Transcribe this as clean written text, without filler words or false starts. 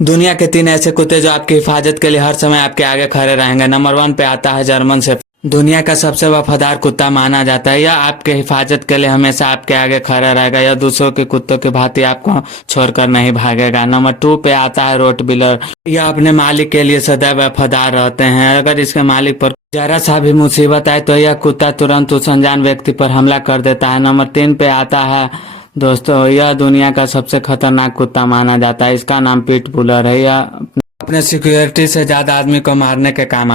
दुनिया के 3 ऐसे कुत्ते जो आपकी हिफाजत के लिए हर समय आपके आगे खड़े रहेंगे। नंबर 1 पे आता है जर्मन शेफर्ड। दुनिया का सबसे वफादार कुत्ता माना जाता है। यह आपके हिफाजत के लिए हमेशा आपके आगे खड़ा रहेगा। यह दूसरों के कुत्तों की भांति आपको छोड़कर नहीं भागेगा। नंबर 2 पे आता है रोटविलर। यह अपने मालिक के लिए सदैव वफादार रहते हैं। अगर इसके मालिक पर जरा सा भी मुसीबत आए तो यह कुत्ता तुरंत उस अनजान व्यक्ति पर हमला कर देता है। नंबर 3 पे आता है दोस्तों, यह दुनिया का सबसे खतरनाक कुत्ता माना जाता है। इसका नाम पिट बुलर है। यह अपने सिक्योरिटी से ज्यादा आदमी को मारने के काम